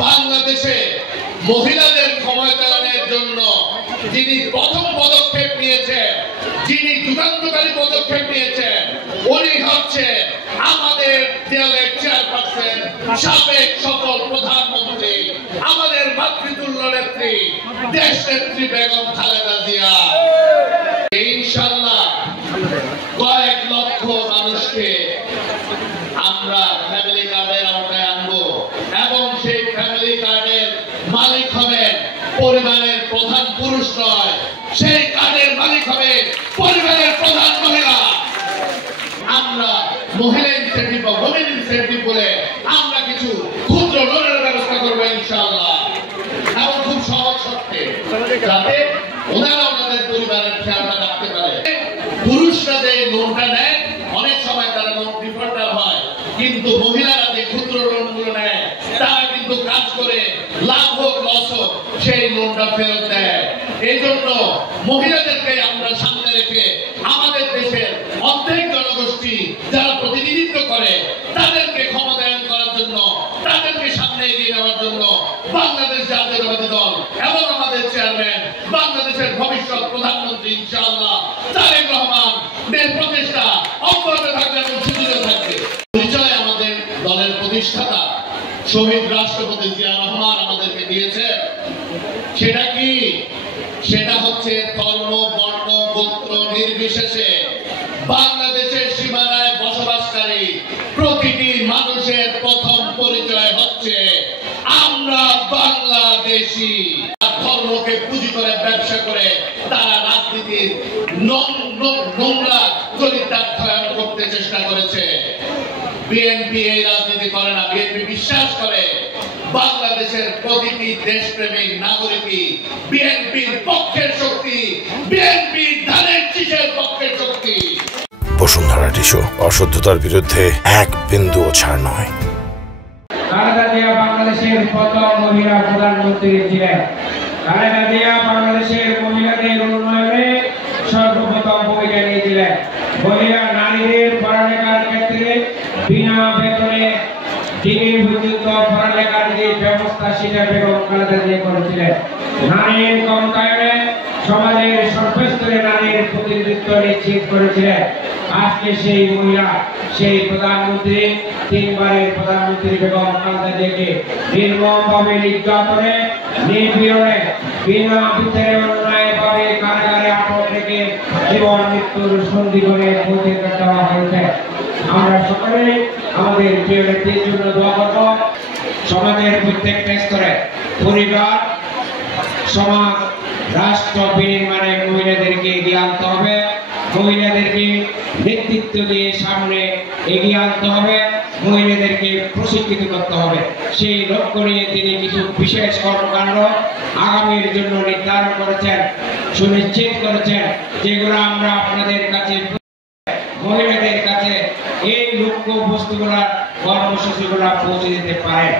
বাংলাদেশে মহিলাদের ক্ষমতায়নের জন্য যিনি প্রথম পদক্ষেপ নিয়েছেন, যিনি যুগান্তকারী পদক্ষেপ নিয়েছেন, উনি হচ্ছেন আমাদের দেশের চেয়ারপারসন, সাবেক সফল প্রধানমন্ত্রী, আমাদের মাতৃতুল্য নেত্রী, দেশ নেত্রী বেগম খালেদা জিয়া। ইনশাআল্লাহ কয়েক লক্ষ মানুষকে আমরা ফ্যামিলি কার্ডের আওতায় আনবো এবং সেই ফ্যামিলি কার্ডের মালিক হবেন পরিবারের প্রধান পুরুষ নয়, সেই কার্ডের মালিক হবে পরিবারের প্রধান মহিলা। আমরা মহিলা ইনসেন্টিভ বা ওমেন ইনসেন্টিভ বলে আমরা কিছু ক্ষুদ্র লোনের ব্যবস্থা করবো ইনশাআল্লাহ, এবং খুব সহজ শর্তে, যাতে ওনারা ওনাদের পরিবারের খেয়ালটা রাখতে পারে। পুরুষরা যে লোনটা নেয় অনেক সময় তারা লোন ডিফল্টার হয়, কিন্তু মহিলারা যে ক্ষুদ্র লোনগুলো নেয় তারা কিন্তু কাজ করে লাভ হোক লস হোক সেই লোনটা ফেরত দেয়। এই জন্য মহিলাদেরকে আমরা সামনে রেখে আমাদের দেশের অর্ধেক জনগোষ্ঠী যারা প্রতিনিধিত্ব করে তাদেরকে ক্ষমতায়ন করার জন্য, তাদেরকে সামনে এগিয়ে নেওয়ার জন্য বাংলাদেশ জাতীয়তাবাদী দল এবং আমাদের চেয়ারম্যান, বাংলাদেশের ভবিষ্যৎ প্রধানমন্ত্রী ইনশাআল্লাহ তারেক রহমান এর প্রচেষ্টা অব্যাহত থাকবে এবং সুদৃঢ় থাকবে। পরিচয় আমাদের দলের প্রতিষ্ঠাতা শহীদ রাষ্ট্রপতি জিয়া রহমান আমাদেরকে দিয়েছেন। সেটা কি? সেটা হচ্ছে ধর্ম, বর্ণ, গোত্র নির্বিশেষে বাংলাদেশের সীমানায় বসবাসকারী প্রতিটি মানুষের প্রথম পরিচয় হচ্ছে আমরা বাংলাদেশী। ধর্মকে পুঁজি করে ব্যবসা করে তারা রাজনীতির নোংরা চরিতার্থ করতে চেষ্টা করেছে। বিএনপি এই রাজনীতি করে না। বিএনপি বিশ্বাস করে বাংলাদেশের প্রতিটি দেশপ্রেমিক নাগরিকই বিএনপির পক্ষের শক্তি, বিএনপি ধানের শীষের পক্ষের শক্তি। বসুন্ধরা টিস্যু, অশুদ্ধতার বিরুদ্ধে এক বিন্দুও ছাড় নয়। খালেদা জিয়া বাংলাদেশের প্রথম মহিলা প্রধানমন্ত্রী ছিলেন। খালেদা জিয়া বাংলাদেশের মহিলাদের উন্নয়নে সর্বপ্রথম ভূমিকা নিয়েছিলেন। মহিলা নারীদের পড়ালেখার ক্ষেত্রে বিনা বেতনে ডিগ্রি পর্যন্ত পড়ালেখার যে ব্যবস্থা সেটা বেগম খালেদা জিয়া করেছিলেন। নারীর ক্ষমতায়নে সমাজের সর্বস্তরে নারীর প্রতিনিধিত্ব নিশ্চিত করেছিলেন। আজকে সেই মহিলা, সেই প্রধানমন্ত্রী, তিনবারের প্রধানমন্ত্রী বেগম খালেদা জিয়াকে নির্মমভাবে নির্যাতনে, নিপীড়নে, বিনা বিচারে অন্যায়ভাবে কারাগারে আটক রেখে জীবন মৃত্যুর সন্ধিক্ষণে পৌঁছে দেওয়া হয়েছে। আমরা সকলে আমাদের প্রিয় নেত্রীর জন্য দোয়া করব। সমাজের প্রত্যেকটা স্তরে পরিবার, সমাজ, রাষ্ট্র বিনির্মাণে মহিলাদেরকে এগিয়ে আনতে হবে। মহিলাদেরকে নেতৃত্ব দিয়ে সামনে এগিয়ে আনতে হবে। মহিলাদেরকে প্রশিক্ষিত করতে হবে। সেই লক্ষ্য নিয়ে তিনি কিছু বিশেষ কর্মকাণ্ড আগামীর জন্য নির্ধারণ করেছেন, সুনিশ্চিত করেছেন, যেগুলো আমরা আপনাদের কাছে, মহিলাদের কাছে এই লক্ষ্য বস্তুগুলা, কর্মসূচিগুলা পৌঁছে দিতে পারেন।